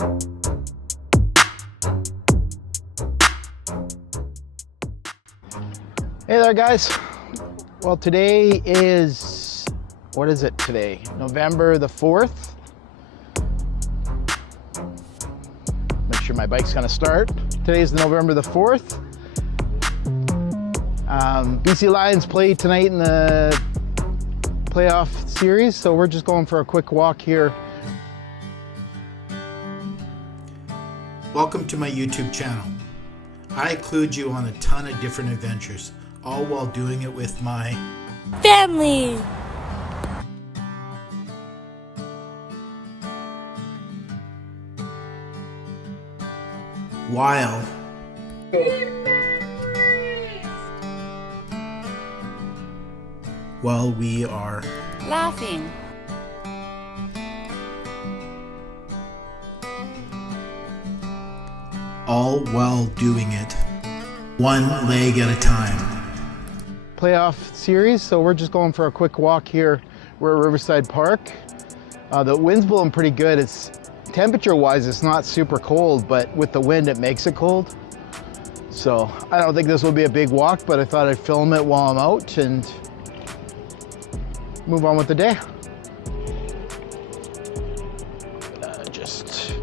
Hey there guys. Well, today is, what is it today? November the 4th. Make sure my bike's gonna start. Today's November the 4th. BC Lions play tonight in the playoff series, so we're just going for a quick walk here. Welcome to my YouTube channel. I include you on a ton of different adventures, all while doing it with my family. While we are Laughing. all while doing it one leg at a time. Playoff series, so we're just going for a quick walk here. We're at Riverside Park. The wind's blowing pretty good. It's temperature wise, it's not super cold, but with the wind it makes it cold. So I don't think this will be a big walk, but I thought I'd film it while I'm out and move on with the day. Just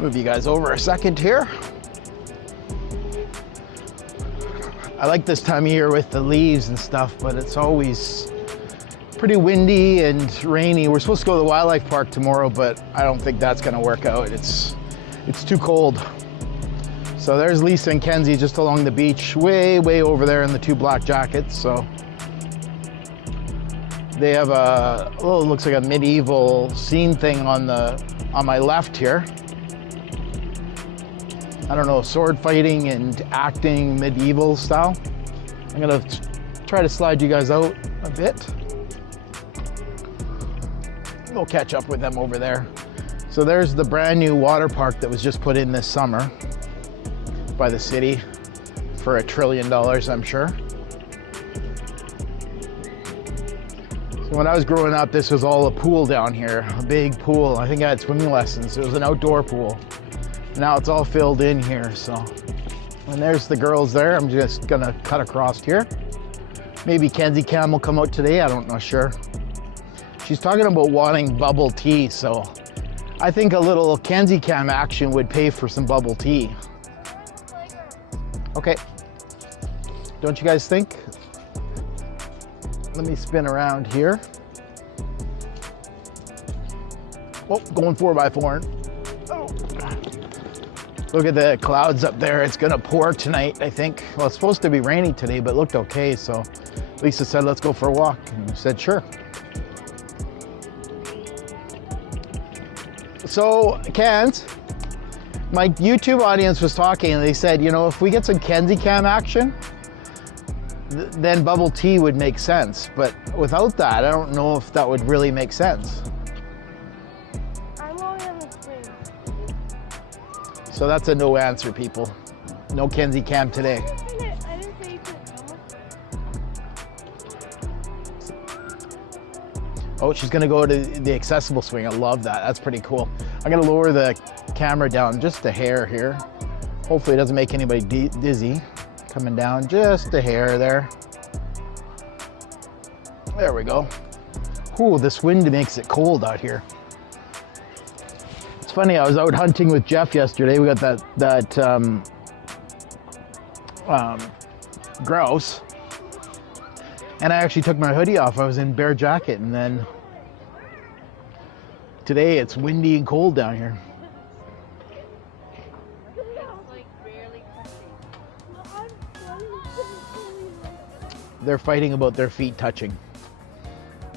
move you guys over a second here. I like this time of year with the leaves and stuff, but it's always pretty windy and rainy. We're supposed to go to the wildlife park tomorrow, but I don't think that's gonna work out. It's too cold. So there's Lisa and Kenzie just along the beach, way over there in the two black jackets. So they have a, oh, it looks like a medieval scene thing on my left here. I don't know, sword fighting and acting medieval style. I'm gonna try to slide you guys out a bit. We'll catch up with them over there. So there's the brand new water park that was just put in this summer by the city for $1 trillion, I'm sure. So when I was growing up, this was all a pool down here, a big pool. I think I had swimming lessons. It was an outdoor pool. Now it's all filled in here, so. And there's the girls there. I'm just gonna cut across here. Maybe Kenzie Cam will come out today, I don't know, sure. She's talking about wanting bubble tea, so I think a little Kenzie Cam action would pay for some bubble tea. Okay, don't you guys think? Let me spin around here. Oh, going 4x4. Oh. Look at the clouds up there. It's gonna pour tonight, I think. Well, it's supposed to be rainy today, but it looked okay. So Lisa said, let's go for a walk. And I said, sure. So, Kent, my YouTube audience was talking and they said, you know, if we get some Kenzie Cam action, then bubble tea would make sense. But without that, I don't know if that would really make sense. So that's a no answer, people. No Kenzie Cam today. I didn't say you could. Oh, she's gonna go to the accessible swing. I love that. That's pretty cool. I'm gonna lower the camera down just a hair here. Hopefully it doesn't make anybody dizzy. Coming down just a hair there. There we go. Ooh, this wind makes it cold out here. It's funny, I was out hunting with Jeff yesterday. We got that grouse. And I actually took my hoodie off. I was in bare jacket, and then today it's windy and cold down here. They're fighting about their feet touching.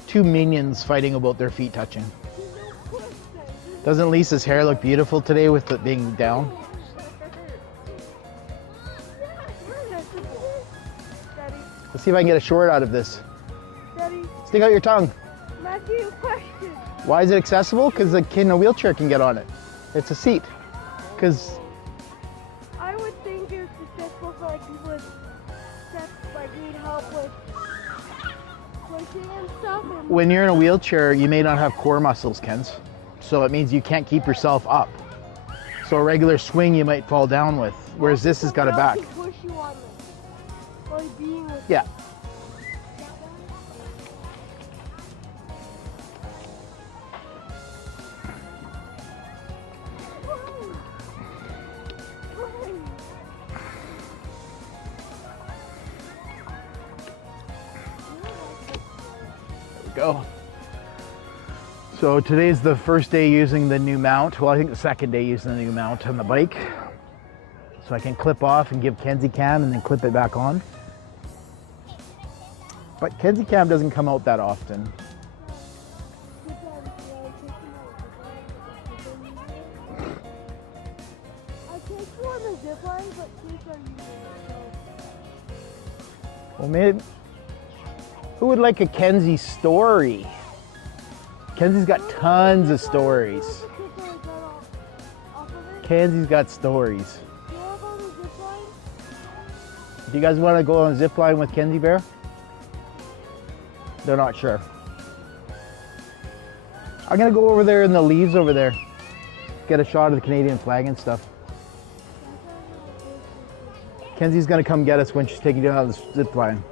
Two minions fighting about their feet touching. Doesn't Lisa's hair look beautiful today with it being down? Let's see if I can get a short out of this. Daddy, Stick out your tongue. I'm asking you a question. Why is it accessible? Because a kid in a wheelchair can get on it. It's a seat. Because I would think it's accessible for like people with like need help with pushing and stuff. And when you're in a wheelchair, you may not have core muscles, Kens. So it means you can't keep yourself up. So a regular swing you might fall down with, whereas this has got a back. Push you on this. Like being with Yeah. Go. So today's the first day using the new mount. Well, I think the second day using the new mount on the bike. So I can clip off and give Kenzie Cam and then clip it back on. But Kenzie Cam doesn't come out that often. Well, maybe. Who would like a Kenzie story? Kenzie's got tons of stories. Kenzie's got stories. Do you guys want to go on a zip line with Kenzie Bear? They're not sure. I'm gonna go over there in the leaves over there. Get a shot of the Canadian flag and stuff. Kenzie's gonna come get us when she's taking you down the zip line.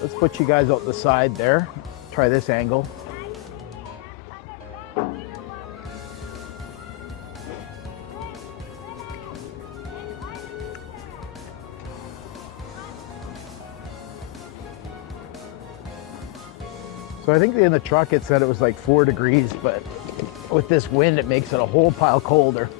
Let's put you guys out the side there. Try this angle. So I think in the truck it said it was like 4 degrees, but with this wind it makes it a whole pile colder.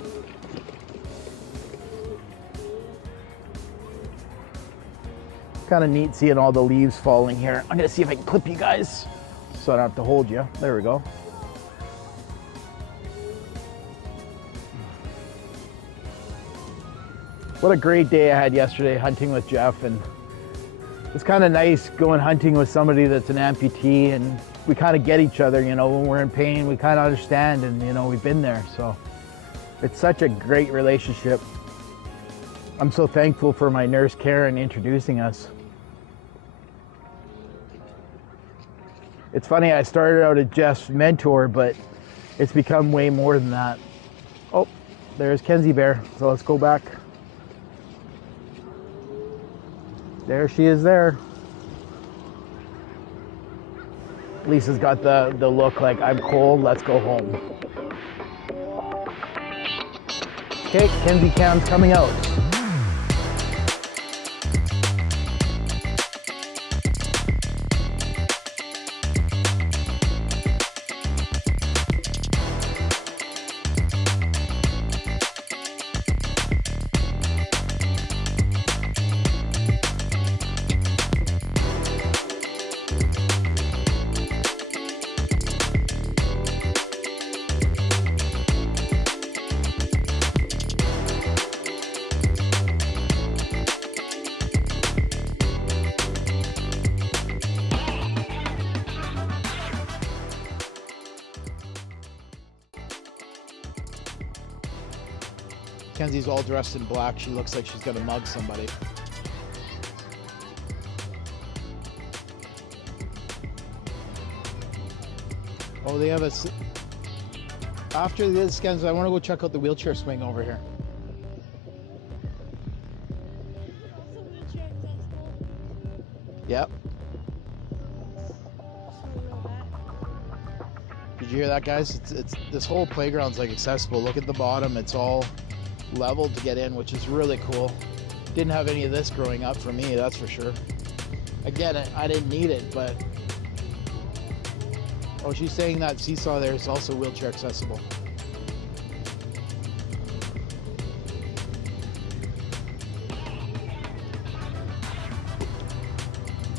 Kind of neat seeing all the leaves falling here. I'm gonna see if I can clip you guys so I don't have to hold you. There we go. What a great day I had yesterday hunting with Jeff, and it's kind of nice going hunting with somebody that's an amputee, and we kind of get each other, you know, when we're in pain, we kind of understand, and you know, we've been there, so it's such a great relationship. I'm so thankful for my nurse Karen introducing us. It's funny, I started out as Jeff's mentor, but it's become way more than that. Oh, there's Kenzie Bear, so let's go back. There she is there. Lisa's got the look like, I'm cold, let's go home. Okay, Kenzie Cam's coming out. Kenzie's all dressed in black. She looks like she's gonna mug somebody. Oh, they have a... After this, Kenzie, I wanna go check out the wheelchair swing over here. Yep. Did you hear that, guys? It's this whole playground's like accessible. Look at the bottom. It's all leveled to get in, which is really cool. Didn't have any of this growing up for me, that's for sure. Again, I didn't need it, but... Oh, she's saying that seesaw there is also wheelchair accessible.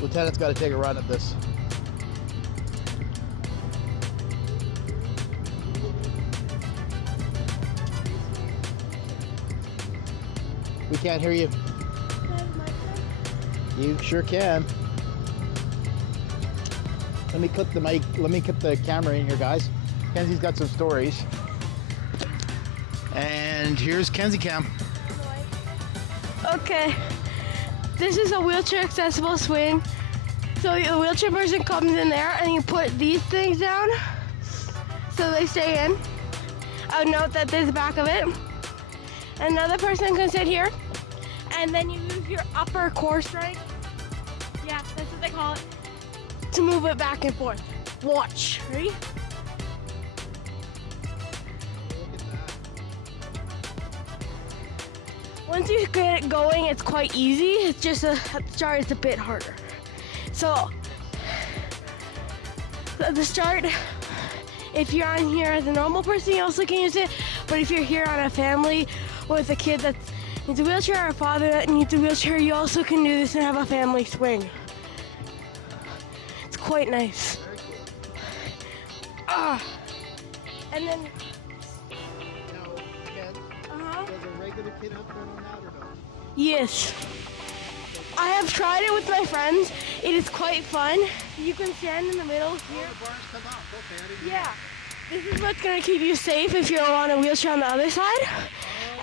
Lieutenant's got to take a run at this. We can't hear you. You sure can. Let me clip the mic, let me clip the camera in here, guys. Kenzie's got some stories. And here's Kenzie Cam. Okay, this is a wheelchair accessible swing. So a wheelchair person comes in there and you put these things down so they stay in. I would note that there's the back of it. Another person can sit here, and then you use your upper core strength. Yeah, that's what they call it. To move it back and forth. Watch. Ready? Once you get it going, it's quite easy. It's just at the start, it's a bit harder. So at the start, if you're on here as a normal person, you also can use it. But if you're here on a family with a kid that needs a wheelchair or a father that needs a wheelchair, you also can do this and have a family swing. It's quite nice. Very cool. And then, Now, Ken, does a regular kid help run on that or no? yes. I have tried it with my friends. It is quite fun. You can stand in the middle here. The bars come out. Okay, I didn't know. Yeah. This is what's going to keep you safe if you're on a wheelchair on the other side.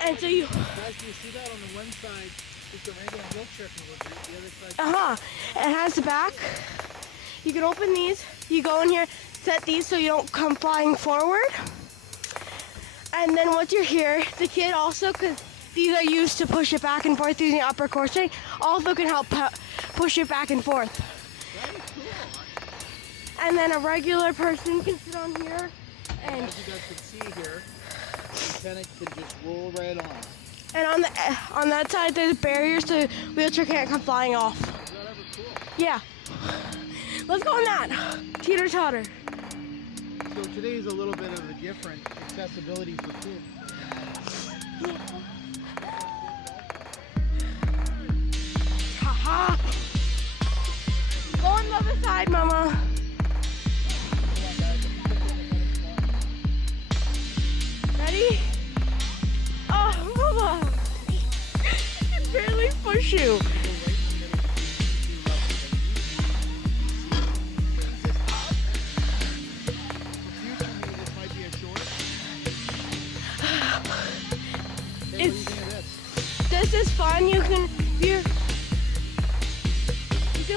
And so you... Guys, you see that on the one side, it's a regular wheelchair can go through. The other side. It has the back. You can open these. You go in here, set these so you don't come flying forward. And then once you're here, the kid also, because these are used to push it back and forth using upper core strength, also can help push it back and forth. That is cool. And then a regular person can sit on here. And as you guys can see here, the lieutenant can just roll right on. And on that side, there's barriers so the wheelchair can't come flying off. Is that ever cool? Yeah. Let's go on that. Teeter-totter. So today is a little bit of a different accessibility for kids. Haha. Go on the other side, Mama. Ready? Oh, Mama. I can barely push you. This is fun. You can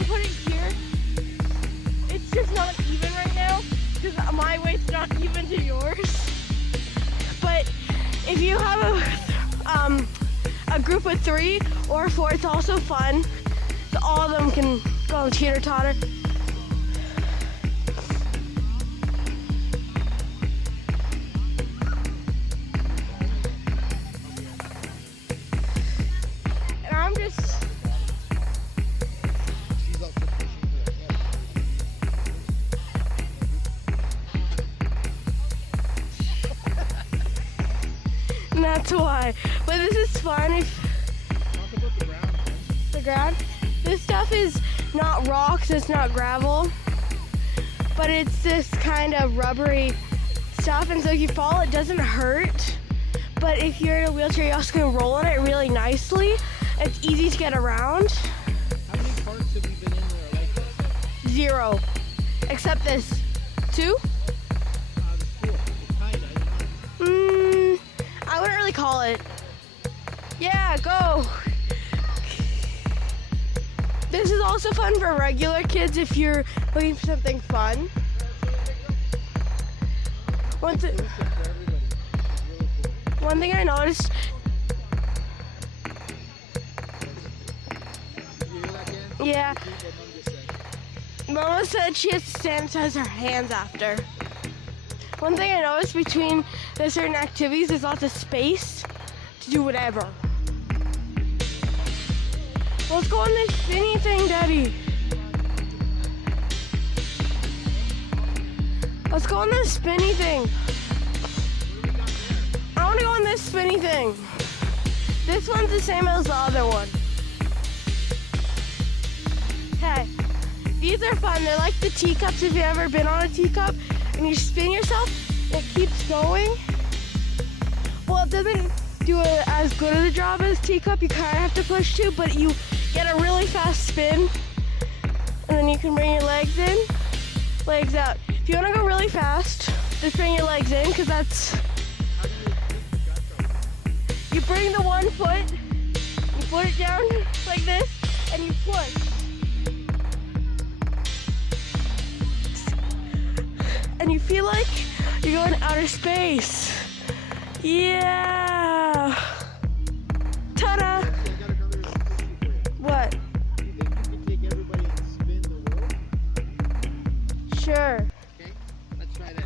put it here. It's just not even right now because my weight's not even to yours. But if you have a group of 3 or 4, it's also fun. So all of them can go on the teeter-totter. That's why. But this is fun. Talk about the ground. The ground? This stuff is not rocks, it's not gravel. But it's this kind of rubbery stuff, and so if you fall, it doesn't hurt. But if you're in a wheelchair, you also can roll on it really nicely. It's easy to get around. How many parts have you been in there like this? 0. Except this. 2? That's cool. Kinda. I wouldn't really call it. Yeah, go. This is also fun for regular kids if you're looking for something fun. One thing I noticed. Yeah. Mama said she has to sanitize her hands after. One thing I noticed between the certain activities, there's lots of space to do whatever. Let's go on this spinny thing, Daddy. Let's go on this spinny thing. I want to go on this spinny thing. This one's the same as the other one. Okay, these are fun. They're like the teacups if you've ever been on a teacup. And you spin yourself, it keeps going. Well, it doesn't do as good of a job as teacup. You kind of have to push too, but you get a really fast spin. And then you can bring your legs in, legs out. If you want to go really fast, just bring your legs in, because that's... You bring the one foot, you put it down like this, and you push. And you feel like You're going to outer space. Yeah. Ta-da. What? Sure. Okay, let's try this.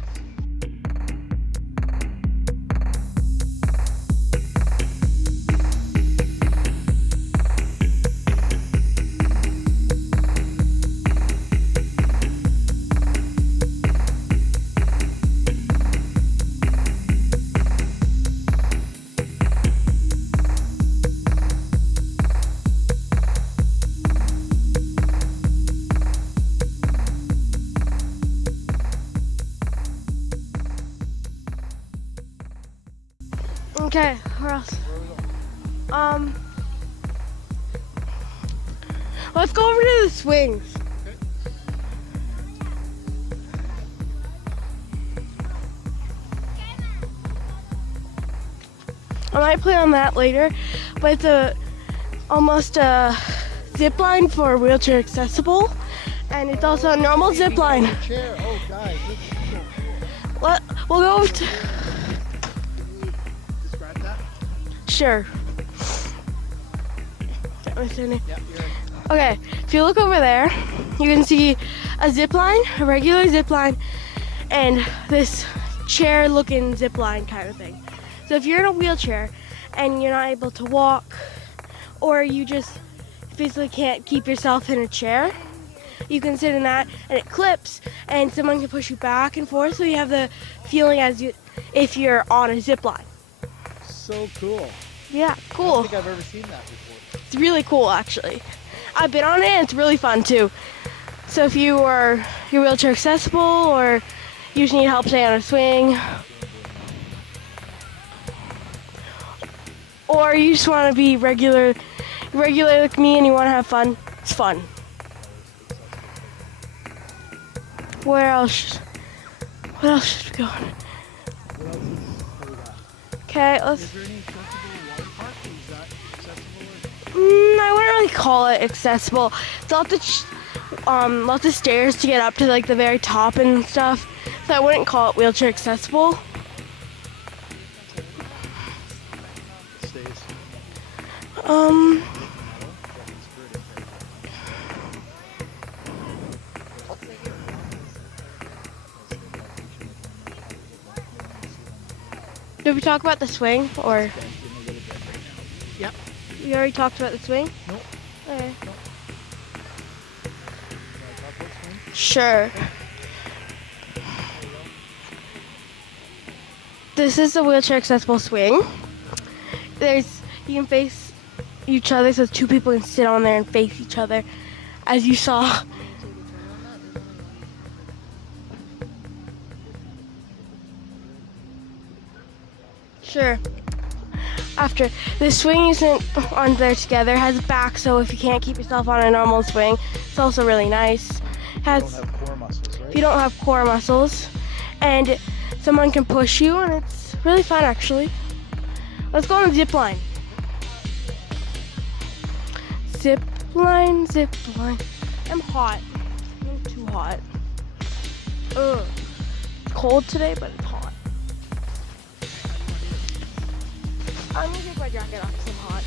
Okay, where else? Let's go over to the swings. I might play on that later, but it's almost a zip line for wheelchair accessible, and it's also a normal zip line. Chair. Oh, guys, this is so cool. We'll go over to. Describe that. Sure. Am I standing? Yep, you're right. Okay, if you look over there, you can see a zip line, a regular zip line, and this chair-looking zip line kind of thing. So if you're in a wheelchair and you're not able to walk, or you just physically can't keep yourself in a chair, you can sit in that, and it clips, and someone can push you back and forth, so you have the feeling as if you're on a zip line. So cool. Yeah, I cool. don't think I've ever seen that before. It's really cool, actually. I've been on it, and it's really fun, too. So if you're wheelchair accessible, or you just need help staying on a swing, or you just want to be regular like me and you want to have fun, it's fun. What else should we go? Okay, let's. Is there any accessible water park? Is that accessible? I wouldn't really call it accessible. It's lots of stairs to get up to like the very top and stuff. So I wouldn't call it wheelchair accessible. Stays. Did we talk about the swing or? Yep. We already talked about the swing? Nope. Okay. Nope. Sure. This is a wheelchair accessible swing. You can face each other, so two people can sit on there and face each other, as you saw. Sure. After the swing isn't on there together, it has a back, so if you can't keep yourself on a normal swing, it's also really nice. You don't have core muscles, right? If you don't have core muscles, and someone can push you, and it's really fun actually. Let's go on a zip line. Zip line, zip line. I'm hot. I'm too hot. Ugh. It's cold today, but it's hot. I'm gonna take my jacket off because I'm hot.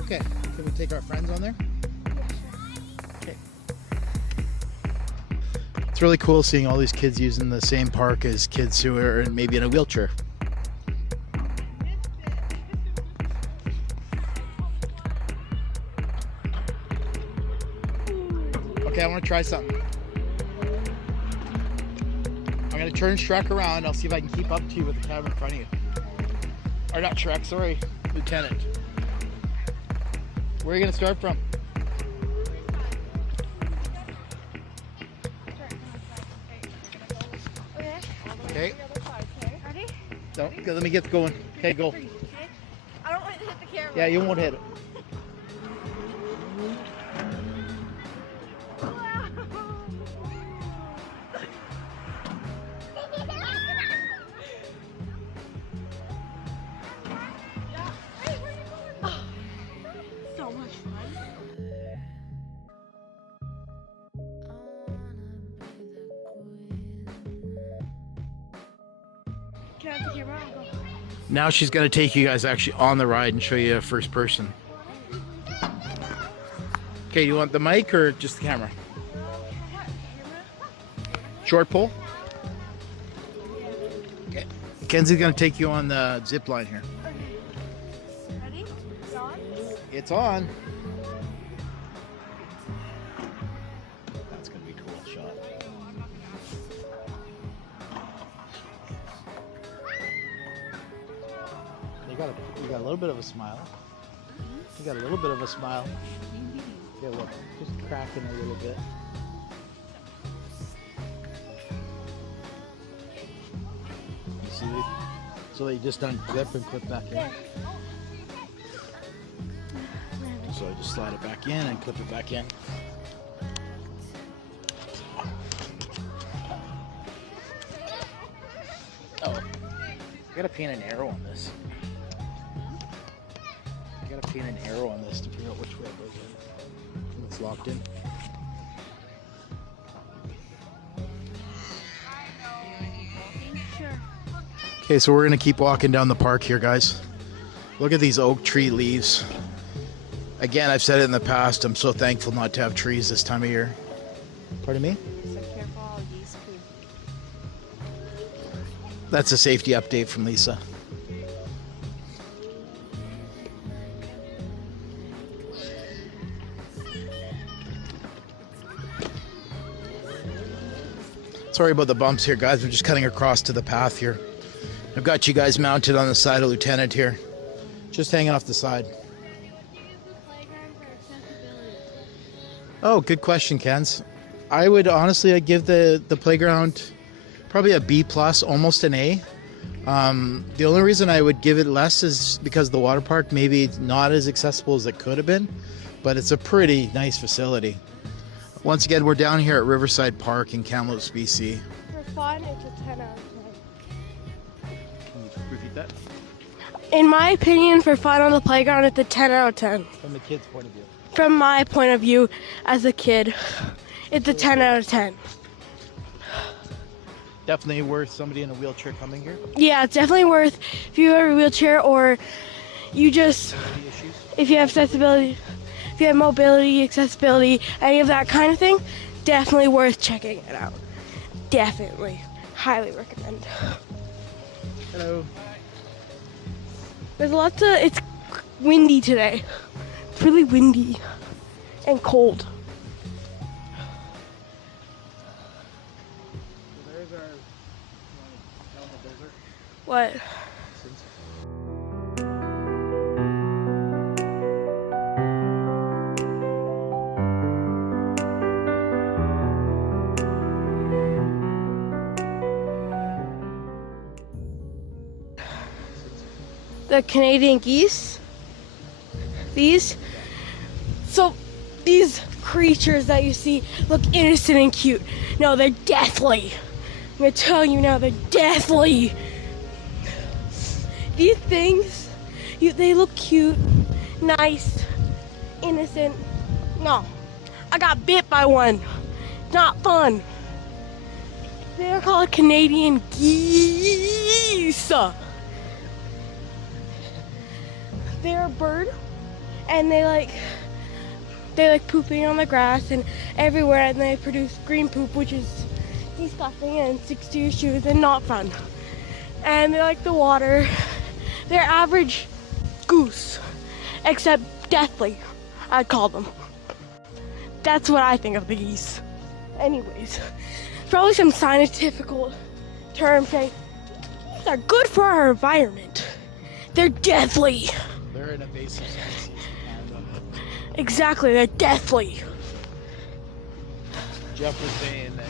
Okay, can we take our friends on there? Okay. It's really cool seeing all these kids using the same park as kids who are maybe in a wheelchair. Okay, I want to try something. I'm going to turn Shrek around. I'll see if I can keep up to you with the camera in front of you. Or not Shrek, sorry, Lieutenant. Where are you going to start from? Okay. Ready? Don't, okay, let me get going. Okay, go. I don't want to hit the camera. Yeah, you won't hit it. much fun. Can I have the camera? I'll go. Now she's gonna take you guys actually on the ride and show you first person. Okay, you want the mic or just the camera? Short pole? Okay. Kenzie's gonna take you on the zip line here. Ready? It's on? It's on. That's gonna be a cool shot. You got a little bit of a smile. You got a little bit of a smile. Yeah, look, just cracking a little bit. You see, so they just unclip and clip back in. So I just slide it back in and clip it back in. Oh, I gotta paint an arrow on this. I gotta paint an arrow on this to figure out which way it goes in. And it's locked in. Sure. Okay, so we're gonna keep walking down the park here, guys. Look at these oak tree leaves. Again, I've said it in the past, I'm so thankful not to have trees this time of year. Pardon me? So careful, all geese poop. That's a safety update from Lisa. Sorry about the bumps here, guys. We're just cutting across to the path here. I've got you guys mounted on the side of Lieutenant here. Just hanging off the side. Oh, good question, Kenz. I would honestly, I'd give the playground probably a B+, almost an A. The only reason I would give it less is because the water park maybe not as accessible as it could have been, but it's a pretty nice facility. Once again, we're down here at Riverside Park in Kamloops, BC. For fun, it's a 10 out of 10. Can you repeat that? In my opinion, for fun on the playground, it's a 10 out of 10. From the kid's point of view. From my point of view as a kid, it's a 10 out of 10. Definitely worth somebody in a wheelchair coming here. Yeah, it's definitely worth if you have a wheelchair or you just, Any issues? if you have accessibility, if you have mobility, accessibility, any of that kind of thing, definitely worth checking it out. Definitely. Highly recommend. Hello. There's lots of, it's windy today. It's really windy and cold. There's our What? The Canadian geese. These creatures that you see look innocent and cute. No, they're deathly. I'm gonna tell you now, they're deathly. These things, they look cute, nice, innocent. No, I got bit by one. Not fun. They're called Canadian geese. They're a bird, and they like pooping on the grass and everywhere, and they produce green poop, which is disgusting and sticks to your shoes and not fun. And they like the water. They're average goose, except deathly, I'd call them. That's what I think of the geese. Anyways, probably some scientific term saying these are good for our environment. They're deathly. They're an invasive species in Canada. Exactly, they're deathly. Jeff was saying that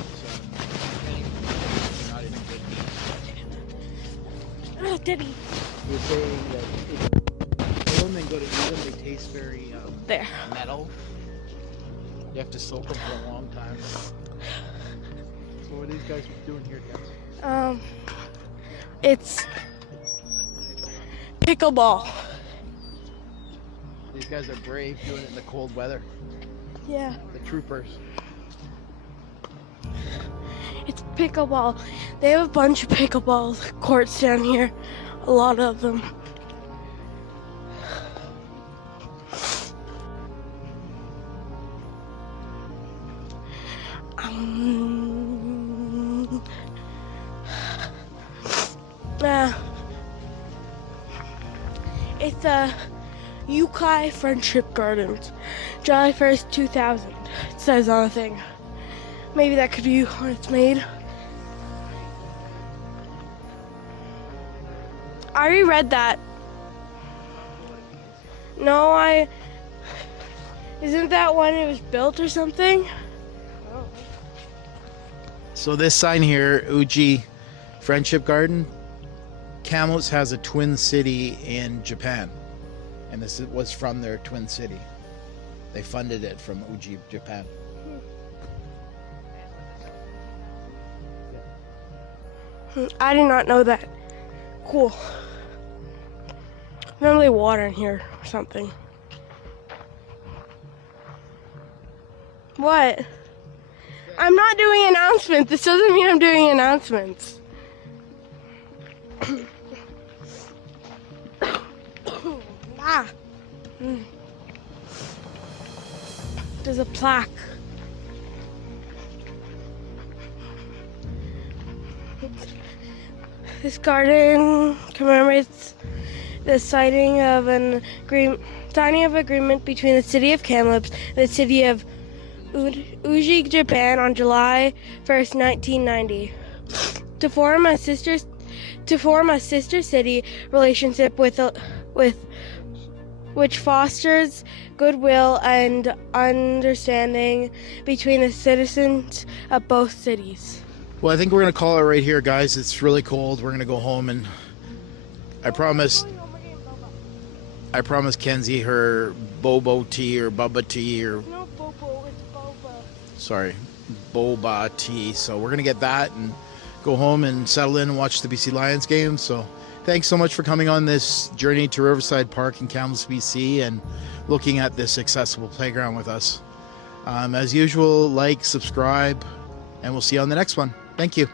they're not even good. Oh, Debbie. He was saying that if you kill them and go to eat them, they taste very There. metal. You have to soak them for a long time. So what are these guys doing here, guys? It's pickleball. These guys are brave doing it in the cold weather. Yeah. The troopers. It's pickleball. They have a bunch of pickleball courts down here. A lot of them. It's a Yukai Friendship Gardens, July 1st, 2000. It says on the thing. Maybe that could be when it's made. I already read that. No, isn't that when it was built or something? So this sign here, Uji Friendship Garden, Kamloops has a twin city in Japan. And this was from their twin city. They funded it from Uji, Japan. I did not know that. Cool. Normally water in here or something. What? I'm not doing announcements. This doesn't mean I'm doing announcements. Ah. There's a plaque. This garden commemorates the signing of an agreement between the city of Kamloops and the city of Uji, Japan on July 1st, 1990, to form a sister city relationship with which fosters goodwill and understanding between the citizens of both cities. Well, I think we're going to call it right here, guys. It's really cold. We're going to go home, and I promised Kenzie her bobo tea or bubba tea or... No bobo, it's boba. Sorry, boba tea. So we're going to get that and go home and settle in and watch the BC Lions game. So thanks so much for coming on this journey to Riverside Park in Kamloops, BC, and looking at this accessible playground with us. As usual, like, subscribe, and we'll see you on the next one. Thank you.